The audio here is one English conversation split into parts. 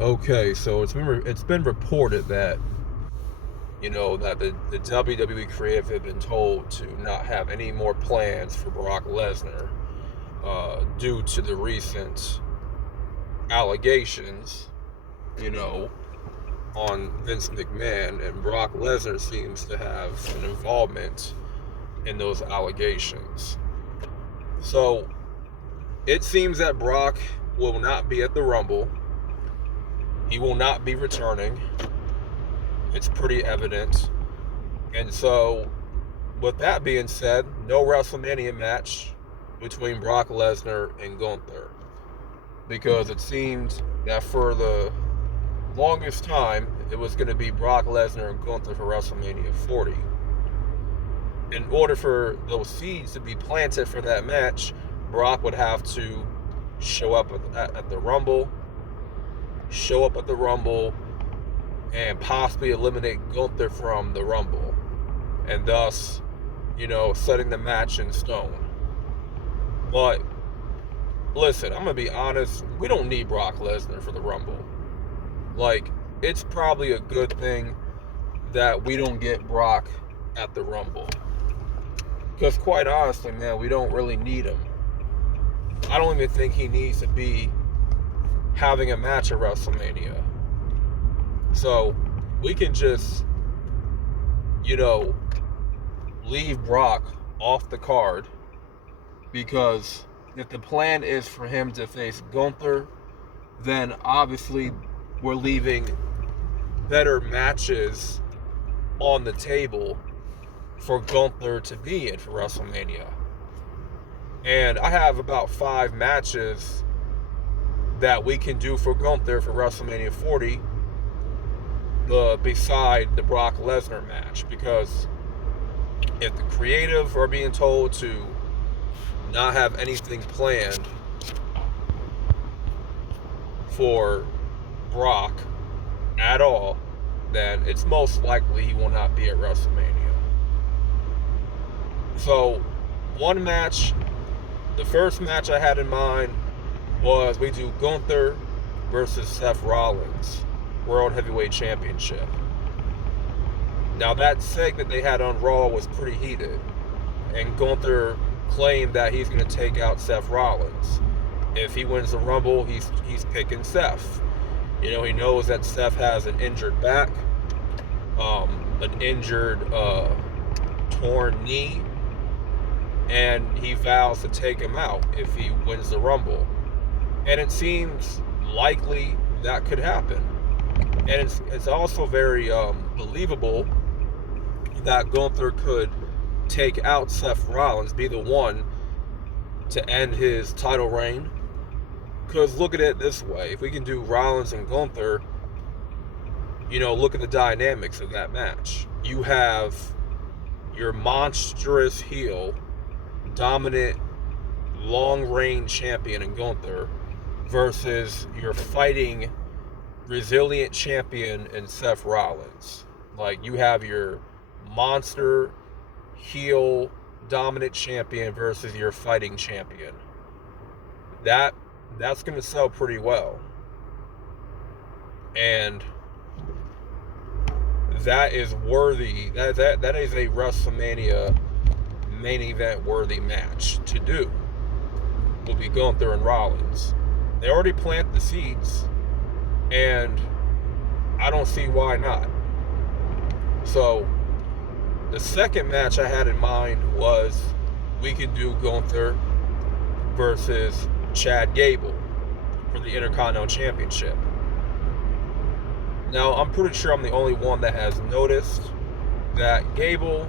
Okay, so it's been reported that that the WWE creative have been told to not have any more plans for Brock Lesnar due to the recent allegations, you know, on Vince McMahon, and Brock Lesnar seems to have an involvement in those allegations. So it seems that Brock will not be at the Rumble. He will not be returning. It's pretty evident. And so, with that being said, no WrestleMania match between Brock Lesnar and Gunther. Because it seemed that for the longest time, it was going to be Brock Lesnar and Gunther for WrestleMania 40. In order for those seeds to be planted for that match, Brock would have to show up at the Rumble, and possibly eliminate Gunther from the Rumble, and thus, setting the match in stone. But listen, I'm gonna be honest, we don't need Brock Lesnar for the Rumble. Like, it's probably a good thing that we don't get Brock at the Rumble. Because quite honestly, man, we don't really need him. I don't even think he needs to be having a match at WrestleMania. So we can just, leave Brock off the card, because if the plan is for him to face Gunther, then obviously we're leaving better matches on the table for Gunther to be in for WrestleMania. And I have about 5 matches that we can do for Gunther for WrestleMania 40 beside the Brock Lesnar match, because if the creative are being told to not have anything planned for Brock at all, then it's most likely he will not be at WrestleMania. So, the first match I had in mind was we do Gunther versus Seth Rollins, World Heavyweight Championship. Now, that segment they had on Raw was pretty heated, and Gunther claimed that he's going to take out Seth Rollins. If he wins the Rumble, he's picking Seth. He knows that Seth has an injured back, an injured torn knee, and he vows to take him out if he wins the Rumble. And it seems likely that could happen. And it's also very believable that Gunther could take out Seth Rollins, be the one to end his title reign. Because look at it this way, if we can do Rollins and Gunther, look at the dynamics of that match. You have your monstrous heel, dominant, long-reign champion in Gunther versus your fighting, resilient champion in Seth Rollins. Like, you have your monster, heel, dominant champion versus your fighting champion. That's going to sell pretty well. And that is worthy. That is a WrestleMania main event worthy match to do. Will be Gunther and Rollins. They already planted the seeds, and I don't see why not. So the second match I had in mind was we could do Gunther versus Chad Gable for the Intercontinental Championship. Now, I'm pretty sure I'm the only one that has noticed that Gable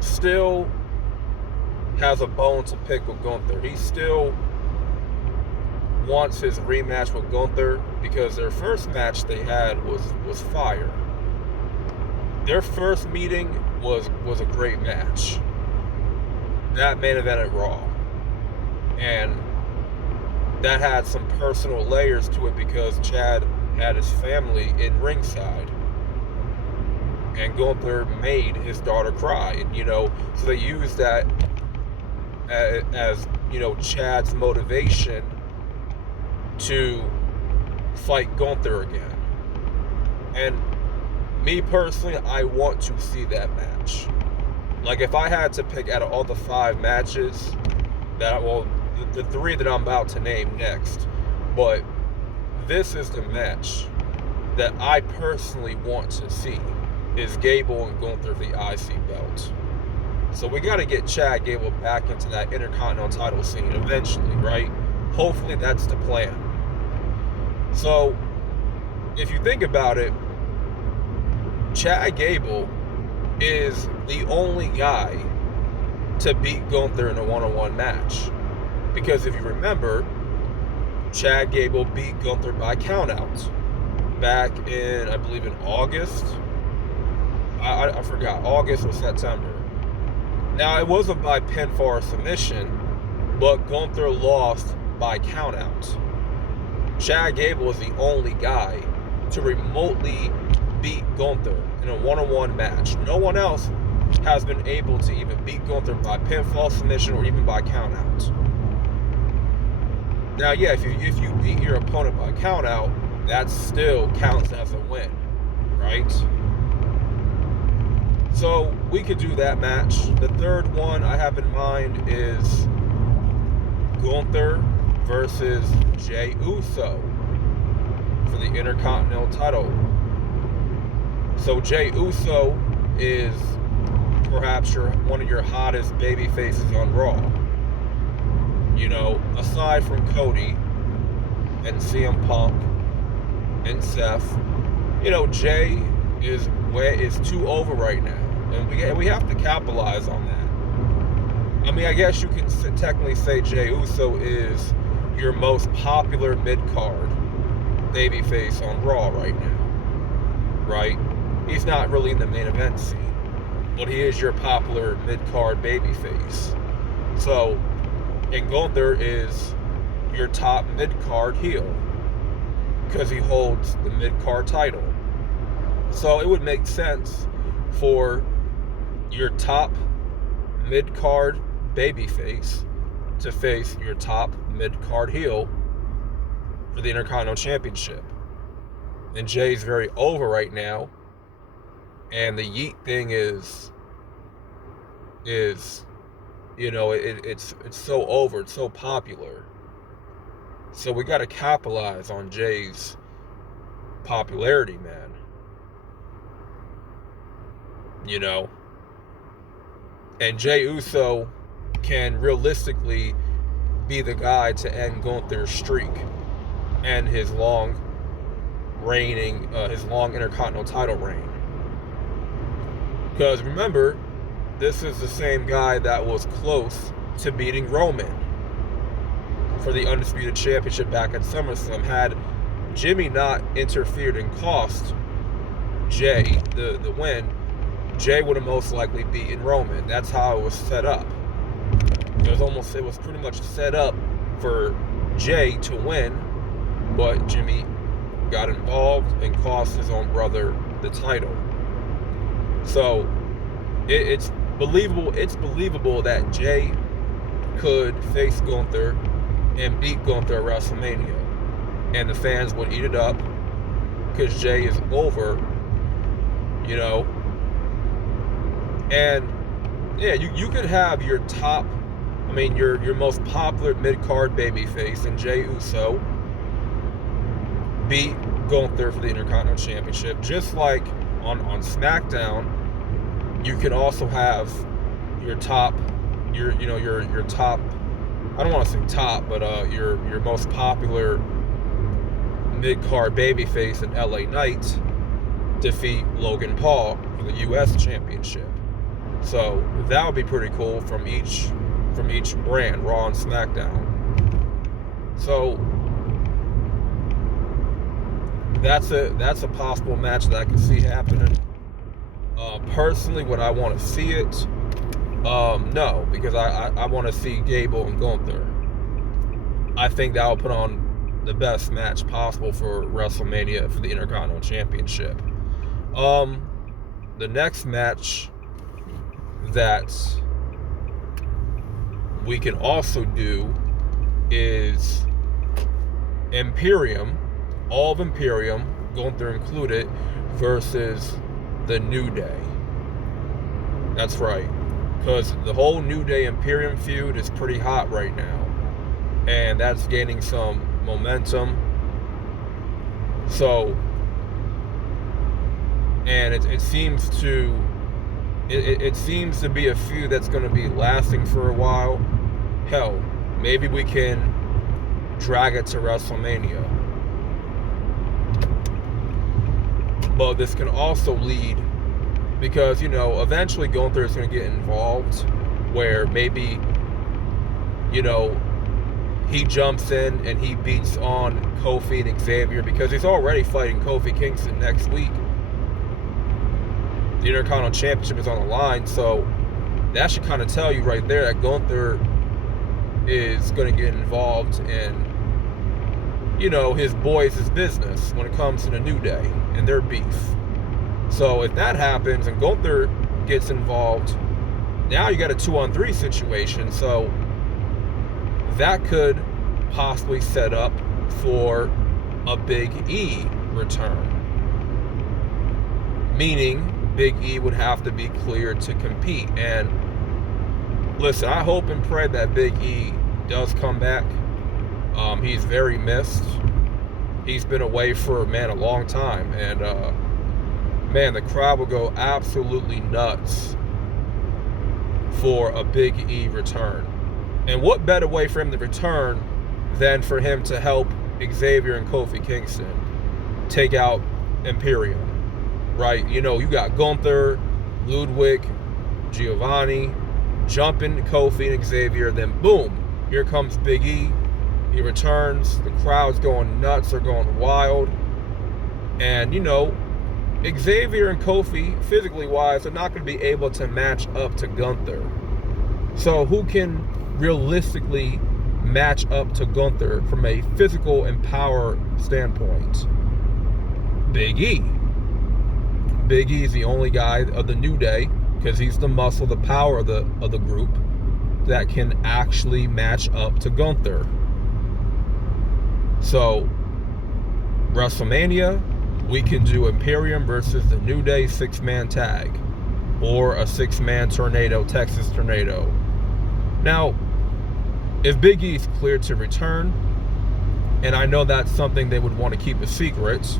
still has a bone to pick with Gunther. He still wants his rematch with Gunther, because their first match they had was fire. Their first meeting was a great match. That main event at Raw. And that had some personal layers to it, because Chad had his family in ringside. And Gunther made his daughter cry. And, so they used that as Chad's motivation to fight Gunther again. And me personally, I want to see that match. Like, if I had to pick out of all the 5 matches the 3 that I'm about to name next, but this is the match that I personally want to see, is Gable and Gunther for the IC belt. So we got to get Chad Gable back into that Intercontinental title scene eventually, right? Hopefully that's the plan. So, if you think about it, Chad Gable is the only guy to beat Gunther in a one-on-one match. Because if you remember, Chad Gable beat Gunther by countout back in, I believe, in August. I forgot, August or September. Now, it wasn't by pinfall or submission, but Gunther lost by countout. Chad Gable is the only guy to remotely beat Gunther in a one-on-one match. No one else has been able to even beat Gunther by pinfall, submission, or even by countout. Now, yeah, if you beat your opponent by countout, that still counts as a win, right? So we could do that match. The third one I have in mind is Gunther versus Jey Uso for the Intercontinental title. So Jey Uso is perhaps one of your hottest baby faces on Raw. You know, aside from Cody and CM Punk and Seth, you know, Jey is too over right now, and we have to capitalize on that. I mean, I guess you can technically say Jey Uso is your most popular mid-card babyface on Raw right now, right? He's not really in the main event scene, but he is your popular mid-card babyface. So, and Gunther is your top mid-card heel because he holds the mid-card title. So it would make sense for your top mid-card babyface to face your top mid-card heel for the Intercontinental Championship. And Jay's very over right now, and the Yeet thing is you know, it's so over, it's so popular. So we got to capitalize on Jay's popularity, man. You know, and Jey Uso can realistically be the guy to end Gunther's streak and his long Intercontinental title reign. Because remember, this is the same guy that was close to beating Roman for the Undisputed Championship back at SummerSlam. Had Jimmy not interfered and cost Jey the win, Jey would have most likely beaten Roman. That's how it was set up. It was pretty much set up for Jey to win, but Jimmy got involved and cost his own brother the title. So it's believable. It's believable that Jey could face Gunther and beat Gunther at WrestleMania, and the fans would eat it up because Jey is over, you know. And yeah, you could have your top, your most popular mid-card babyface in Jey Uso beat Gunther for the Intercontinental Championship, just like on SmackDown. You can also have your top, your top, I don't want to say top, but your most popular mid-card babyface in LA Knight defeat Logan Paul for the US Championship. So that would be pretty cool from each brand, Raw and SmackDown. So that's a possible match that I can see happening. Personally, would I want to see it? No, because I want to see Gable and Gunther. I think that will put on the best match possible for WrestleMania for the Intercontinental Championship. The next match that we can also do is Imperium all of Imperium, Gunther included, versus the New Day. That's right. Because the whole New Day Imperium feud is pretty hot right now. And that's gaining some momentum. So, and it seems to be a feud that's going to be lasting for a while. Hell, maybe we can drag it to WrestleMania. But this can also lead, because, eventually Gunther is going to get involved, where maybe, he jumps in and he beats on Kofi and Xavier, because he's already fighting Kofi Kingston next week. The Intercontinental Championship is on the line, so that should kind of tell you right there that Gunther is going to get involved in, his boys' business when it comes to the New Day and their beef. So if that happens and Gunther gets involved, now you got a 2-on-3 situation. So that could possibly set up for a Big E return. Meaning Big E would have to be cleared to compete. And listen, I hope and pray that Big E does come back. He's very missed. He's been away for, a long time. And, the crowd will go absolutely nuts for a Big E return. And what better way for him to return than for him to help Xavier and Kofi Kingston take out Imperium, right? You got Gunther, Ludwig, Giovanni, jumping Kofi and Xavier, then boom, here comes Big E. He returns, the crowd's going nuts, they're going wild. And, Xavier and Kofi, physically wise, are not going to be able to match up to Gunther. So who can realistically match up to Gunther from a physical and power standpoint? Big E. Big E is the only guy of the New Day, because he's the muscle, the power of the group, that can actually match up to Gunther. So, WrestleMania, we can do Imperium versus the New Day 6-man tag, or a 6-man tornado, Texas Tornado. Now, if Big E's cleared to return, and I know that's something they would want to keep a secret,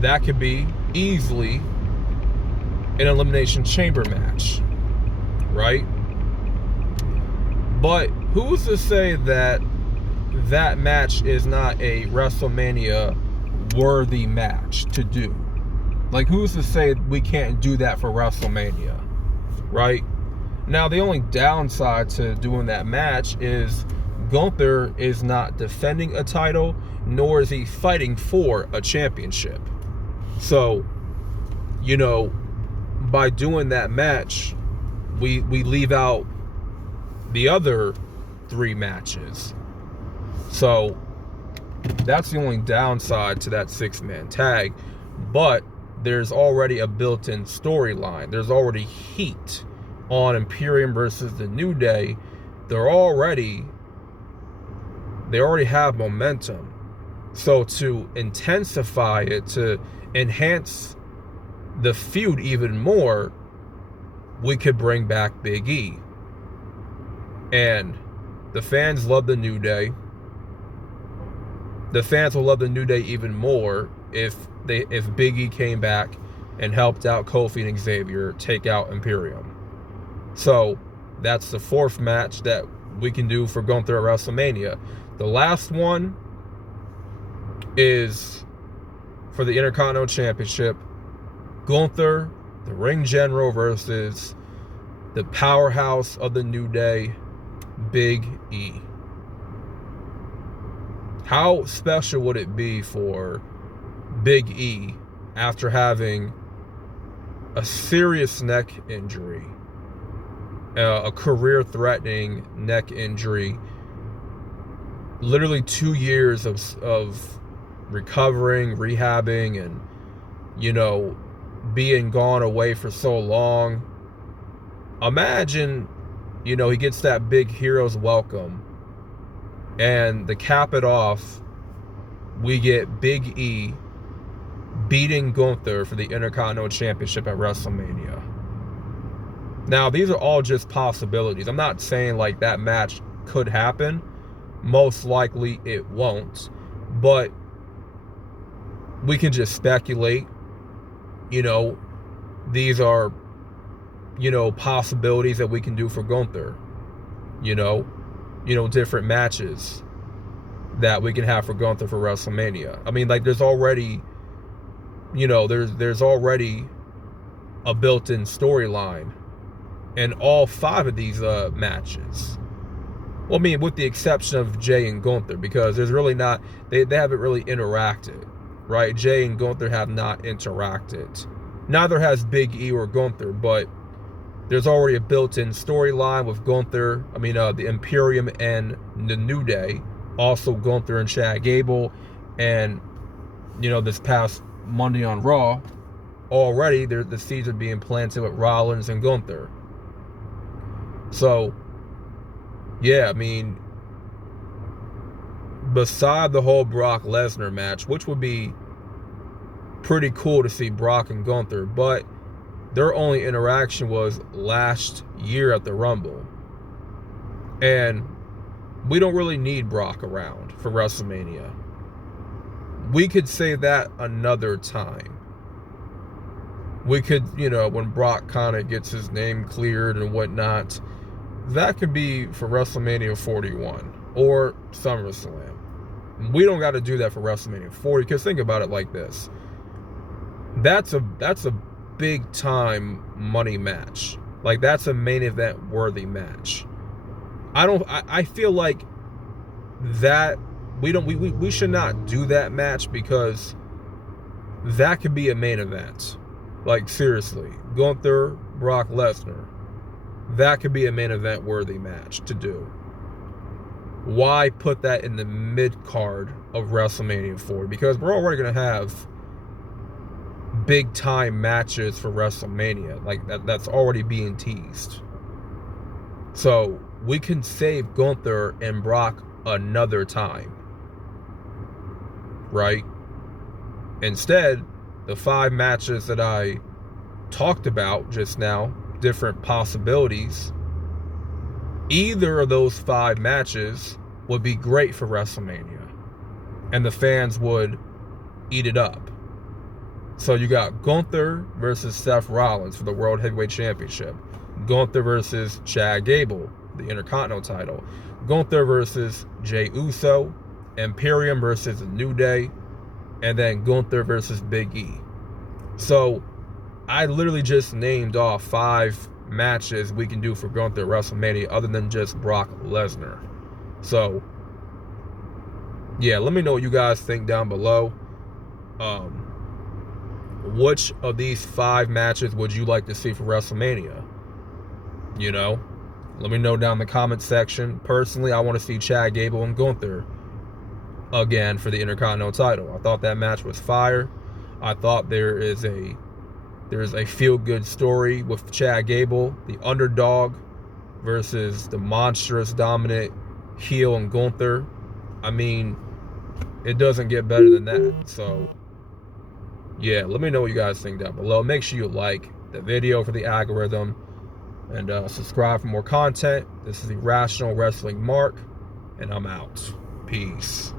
that could be easily an Elimination Chamber match, right? But who's to say that match is not a WrestleMania worthy match to do? Like, who's to say we can't do that for WrestleMania, right? Now, the only downside to doing that match is Gunther is not defending a title, nor is he fighting for a championship. So, by doing that match, we leave out the other 3 matches. So that's the only downside to that 6-man tag. But there's already a built-in storyline. There's already heat on Imperium versus the New Day. They already have momentum. So to intensify it, to enhance the feud even more, we could bring back Big E. And the fans love the New Day. The fans will love the New Day even more if Big E came back and helped out Kofi and Xavier take out Imperium. So that's the 4th match that we can do for Gunther at WrestleMania. The last one is for the Intercontinental Championship. Gunther, the Ring General, versus the powerhouse of the New Day, Big E. How special would it be for Big E, after having a serious neck injury, a career-threatening neck injury, literally 2 years of recovering, rehabbing, and, being gone away for so long? Imagine, he gets that big hero's welcome, and to cap it off, we get Big E beating Gunther for the Intercontinental Championship at WrestleMania. Now, these are all just possibilities. I'm not saying like that match could happen. Most likely it won't. But we can just speculate. You know, these are, you know, possibilities that we can do for Gunther. You know, different matches that we can have for Gunther for WrestleMania. I mean, like, there's already, you know, there's already a built-in storyline in all 5 of these matches. Well, I mean, with the exception of Jey and Gunther, because there's really not, they haven't really interacted, right? Jey and Gunther have not interacted. Neither has Big E or Gunther, but there's already a built-in storyline with Gunther, the Imperium and the New Day, also Gunther and Chad Gable, and, you know, this past Monday on Raw, already the seeds are being planted with Rollins and Gunther. So, yeah, I mean, beside the whole Brock Lesnar match, which would be pretty cool to see Brock and Gunther, but their only interaction was last year at the Rumble. And we don't really need Brock around for WrestleMania. We could say that another time. We could, you know, when Brock kind of gets his name cleared and whatnot, that could be for WrestleMania 41 or SummerSlam. We don't got to do that for WrestleMania 40, because think about it like this. That's a big time money match. Like, that's a main event worthy match. I feel like that we should not do that match, because that could be a main event. Like, seriously, Gunther, Brock Lesnar, that could be a main event worthy match to do. Why put that in the mid card of WrestleMania 40? Because we're already going to have big time matches for WrestleMania. Like, that's already being teased. So we can save Gunther and Brock another time, right? Instead, the 5 matches that I talked about just now, different possibilities, either of those 5 matches would be great for WrestleMania, and the fans would eat it up. So you got Gunther versus Seth Rollins for the World Heavyweight Championship. Gunther versus Chad Gable, the Intercontinental title. Gunther versus Jey Uso. Imperium versus the New Day. And then Gunther versus Big E. So I literally just named off 5 matches we can do for Gunther at WrestleMania other than just Brock Lesnar. So, yeah, let me know what you guys think down below. Which of these 5 matches would you like to see for WrestleMania? You know, let me know down in the comment section. Personally, I want to see Chad Gable and Gunther again for the Intercontinental title. I thought that match was fire. I thought there is a feel-good story with Chad Gable, the underdog, versus the monstrous dominant heel and Gunther. I mean, it doesn't get better than that. So, yeah, let me know what you guys think down below. Make sure you like the video for the algorithm, and subscribe for more content. This is the Rational Wrestling Mark, and I'm out. Peace.